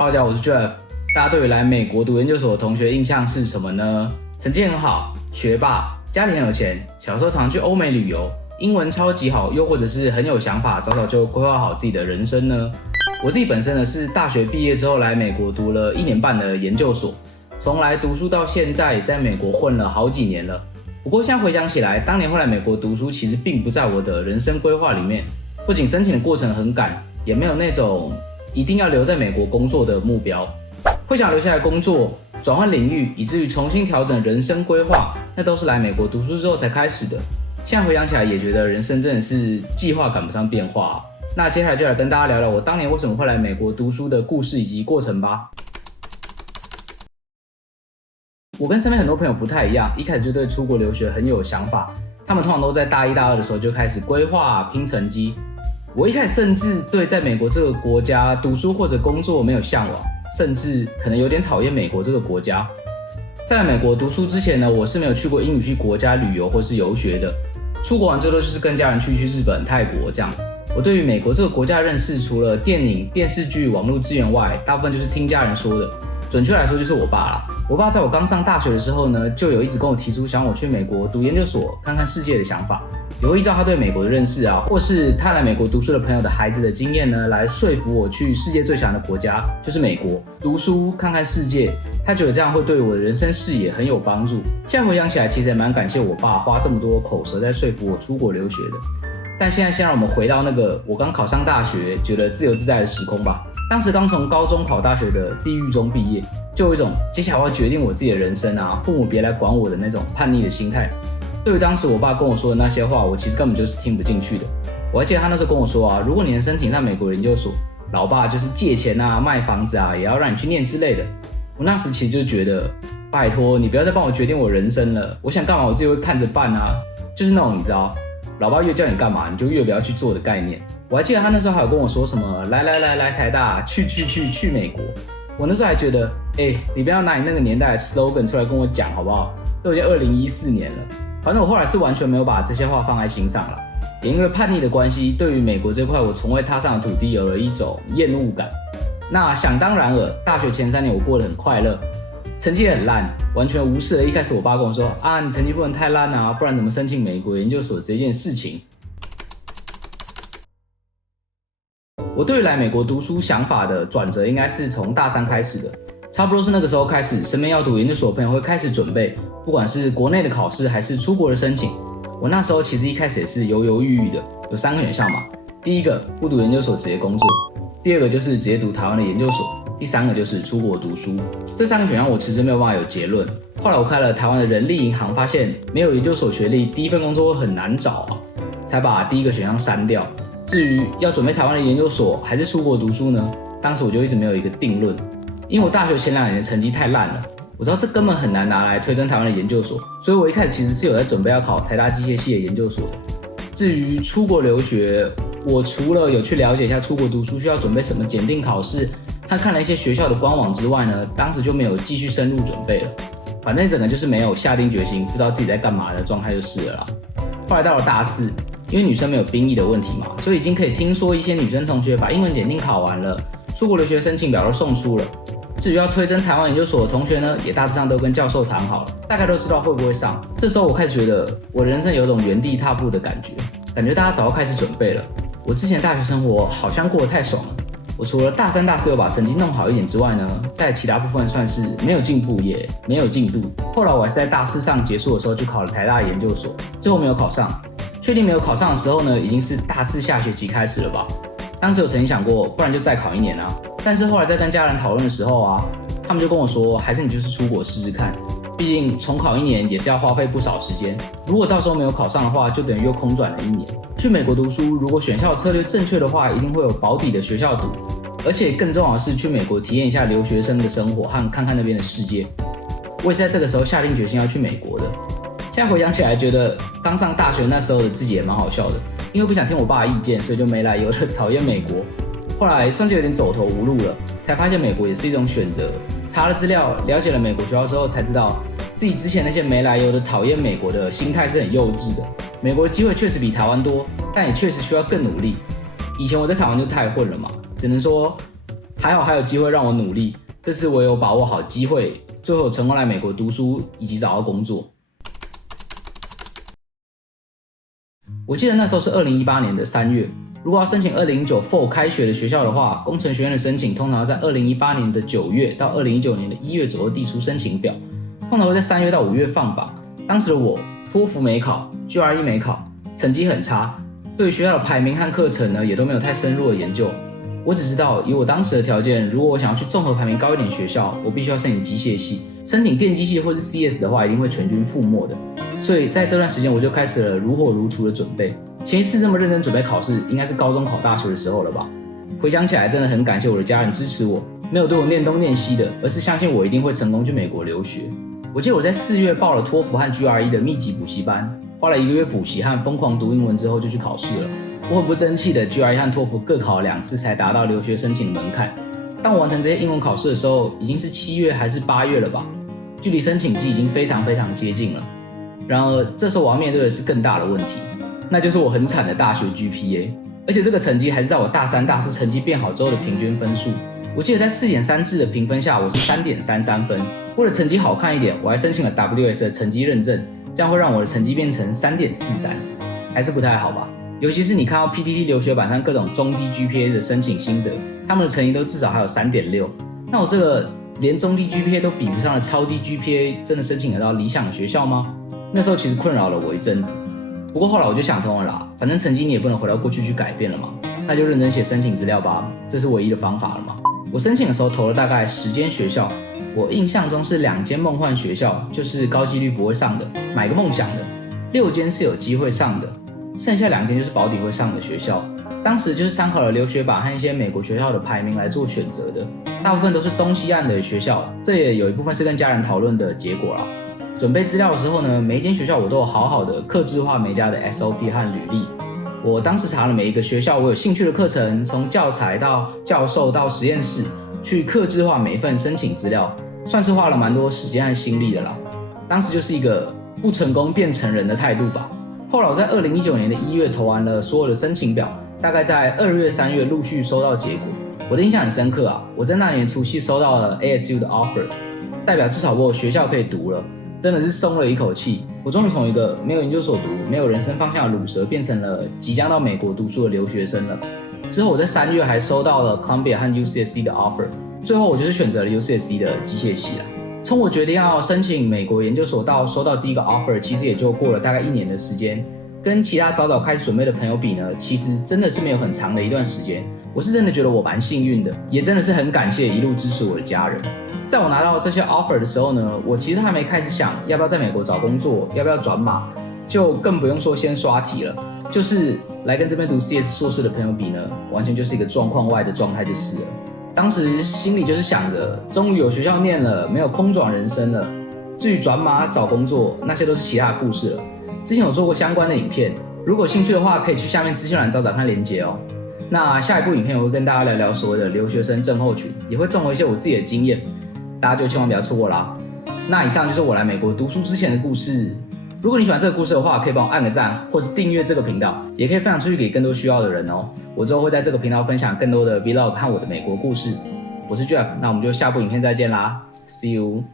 Hello，大家好，我是 Jeff。大家对于来美国读研究所的同学印象是什么呢？成绩很好，学霸，家里很有钱，小时候常去欧美旅游，英文超级好，又或者是很有想法，早早就规划好自己的人生呢？我自己本身呢是大学毕业之后来美国读了1年半的研究所，从来读书到现在也在美国混了好几年了。不过现在回想起来，当年会来美国读书其实并不在我的人生规划里面，不仅申请的过程很赶，也没有那种一定要留在美国工作的目标。会想留下来工作，转换领域，以至于重新调整人生规划，那都是来美国读书之后才开始的。现在回想起来，也觉得人生真的是计划赶不上变化。那接下来就来跟大家聊聊我当年为什么会来美国读书的故事以及过程吧。我跟身边很多朋友不太一样，一开始就对出国留学很有想法，他们通常都在大1、大2的时候就开始规划拼成绩。我一开始甚至对在美国这个国家读书或者工作没有向往，甚至可能有点讨厌美国这个国家。在来美国读书之前呢，我是没有去过英语系国家旅游或是游学的。出国完最多就是跟家人去日本、泰国这样。我对于美国这个国家的认识，除了电影、电视剧、网络资源外，大部分就是听家人说的。准确来说就是我爸啦。我爸在我刚上大学的时候呢，就有一直跟我提出想我去美国读研究所，看看世界的想法。也会依照他对美国的认识啊，或是他来美国读书的朋友的孩子的经验呢，来说服我去世界最强的国家，就是美国读书看看世界。他觉得这样会对我的人生视野很有帮助。现在回想起来，其实也蛮感谢我爸花这么多口舌在说服我出国留学的。但现在先让我们回到那个我刚考上大学，觉得自由自在的时空吧。当时刚从高中考大学的地狱中毕业，就有一种接下来我要决定我自己的人生啊，父母别来管我的那种叛逆的心态。对于当时我爸跟我说的那些话，我其实根本就是听不进去的。我还记得他那时候跟我说啊，如果你能申请上美国研究所，老爸就是借钱啊、卖房子啊，也要让你去念之类的。我那时其实就觉得，拜托你不要再帮我决定我人生了，我想干嘛我自己会看着办啊，就是那种你知道，老爸越叫你干嘛你就越不要去做的概念。我还记得他那时候还有跟我说什么，来台大，去美国。我那时候还觉得，你不要拿你那个年代的 slogan 出来跟我讲好不好？都已经2014年了。反正我后来是完全没有把这些话放在心上了，也因为叛逆的关系，对于美国这块我从未踏上的土地有了一种厌恶感。那想当然尔，大学前3年我过得很快乐，成绩也很烂，完全无视了一开始我爸跟我说啊，你成绩不能太烂啊，不然怎么申请美国研究所这件事情。我对于来美国读书想法的转折应该是从大3开始的，差不多是那个时候开始，身边要读研究所的朋友会开始准备，不管是国内的考试还是出国的申请。我那时候其实一开始也是犹犹豫豫的，有3个选项嘛。第一个不读研究所直接工作，第二个就是直接读台湾的研究所，第3个就是出国读书。这3个选项我迟迟没有办法有结论。后来我开了台湾的人力银行，发现没有研究所学历，第一份工作会很难找啊，才把第一个选项删掉。至于要准备台湾的研究所还是出国读书呢？当时我就一直没有一个定论，因为我大学前2年的成绩太烂了，我知道这根本很难拿来推甄台湾的研究所，所以我一开始其实是有在准备要考台大机械系的研究所的。至于出国留学，我除了有去了解一下出国读书需要准备什么检定考试，看了一些学校的官网之外呢，当时就没有继续深入准备了。反正整个就是没有下定决心，不知道自己在干嘛的状态就是了啦。后来到了大4，因为女生没有兵役的问题嘛，所以已经可以听说一些女生同学把英文检定考完了，出国留学申请表都送出了。至于要推甄台湾研究所的同学呢，也大致上都跟教授谈好了，大概都知道会不会上。这时候我开始觉得我人生有种原地踏步的感觉大家早就开始准备了。我之前的大学生活好像过得太爽了。我除了大3、大4有把成绩弄好一点之外呢，在其他部分算是没有进步也没有进度。后来我还是在大4上结束的时候去考了台大研究所，最后没有考上。确定没有考上的时候呢，已经是大4下学期开始了吧。当时有曾经想过，不然就再考1年啊。但是后来在跟家人讨论的时候啊，他们就跟我说，还是你就是出国试试看，毕竟重考1年也是要花费不少时间。如果到时候没有考上的话，就等于又空转了1年。去美国读书，如果选校策略正确的话，一定会有保底的学校读，而且更重要的是去美国体验一下留学生的生活和看看那边的世界。我也是在这个时候下定决心要去美国的。现在回想起来，觉得刚上大学那时候的自己也蛮好笑的，因为不想听我爸的意见，所以就没来由的讨厌美国。后来算是有点走投无路了，才发现美国也是一种选择。查了资料，了解了美国学校之后，才知道自己之前那些没来由的讨厌美国的心态是很幼稚的。美国的机会确实比台湾多，但也确实需要更努力。以前我在台湾就太混了嘛，只能说还好还有机会让我努力，这次我有把握好机会，最后成功来美国读书以及找到工作。我记得那时候是2018年的3月，如果要申请2019 Fall 开学的学校的话，工程学院的申请通常要在2018年的9月到2019年的1月左右递出申请表，通常会在3月到5月放榜。当时的我托福没考 ，GRE 没考，成绩很差，对学校的排名和课程呢也都没有太深入的研究。我只知道以我当时的条件，如果我想要去综合排名高一点学校，我必须要申请机械系，申请电机系或是 CS 的话，一定会全军覆没的。所以在这段时间，我就开始了如火如荼的准备。前一次这么认真准备考试，应该是高中考大学的时候了吧？回想起来，真的很感谢我的家人支持我，没有对我念东念西的，而是相信我一定会成功去美国留学。我记得我在4月报了托福和 GRE 的密集补习班，花了1个月补习和疯狂读英文之后就去考试了。我很不争气的 GRE 和托福各考了2次才达到留学申请的门槛。当我完成这些英文考试的时候，已经是7月还是8月了吧？距离申请季已经非常非常接近了。然而，这时候我要面对的是更大的问题，那就是我很惨的大学 GPA， 而且这个成绩还是在我大3、大4成绩变好之后的平均分数。我记得在 4.3 制的评分下，我是 3.33 分。为了成绩好看一点，我还申请了 WS 的成绩认证，这样会让我的成绩变成 3.43， 还是不太好吧？尤其是你看到 PTT 留学板上各种中低 GPA 的申请心得，他们的成绩都至少还有 3.6， 那我这个连中低 GPA 都比不上的超低 GPA， 真的申请得到理想的学校吗？那时候其实困扰了我一阵子，不过后来我就想通了啦，反正成绩你也不能回到过去去改变了嘛，那就认真写申请资料吧，这是唯一的方法了嘛。我申请的时候投了大概10间学校，我印象中是2间梦幻学校，就是高几率不会上的，买个梦想的；6间是有机会上的，剩下2间就是保底会上的学校。当时就是参考了留学榜和一些美国学校的排名来做选择的，大部分都是东西岸的学校，这也有一部分是跟家人讨论的结果啦。准备资料的时候呢，每一间学校我都有好好的客制化每家的 SOP 和履历。我当时查了每一个学校我有兴趣的课程，从教材到教授到实验室，去客制化每一份申请资料，算是花了蛮多时间和心力的啦。当时就是一个不成功变成人的态度吧。后来我在2019年的1月投完了所有的申请表，大概在2月、3月陆续收到结果。我的印象很深刻啊，我在那年除夕收到了 ASU 的 offer， 代表至少我有学校可以读了。真的是松了一口气，我终于从一个没有研究所读、没有人生方向的鲁蛇，变成了即将到美国读书的留学生了。之后我在3月还收到了 Columbia 和 UCSC 的 offer， 最后我就是选择了 UCSC 的机械系啦。从我决定要申请美国研究所到收到第一个 offer， 其实也就过了大概1年的时间。跟其他早早开始准备的朋友比呢，其实真的是没有很长的一段时间。我是真的觉得我蛮幸运的，也真的是很感谢一路支持我的家人。在我拿到这些 offer 的时候呢，我其实还没开始想要不要在美国找工作，要不要转码，就更不用说先刷题了。就是来跟这边读 CS 硕士的朋友比呢，完全就是一个状况外的状态就是了。当时心里就是想着，终于有学校念了，没有空转人生了。至于转码找工作，那些都是其他的故事了。之前有做过相关的影片，如果有兴趣的话，可以去下面资讯栏找找看连结哦。那下一部影片我会跟大家聊聊所谓的留学生症候群，也会综合一些我自己的经验，大家就千万不要错过啦。那以上就是我来美国读书之前的故事。如果你喜欢这个故事的话，可以帮我按个赞，或是订阅这个频道，也可以分享出去给更多需要的人哦。我之后会在这个频道分享更多的 Vlog 和我的美国故事。我是 Jeff， 那我们就下部影片再见啦 ，See you。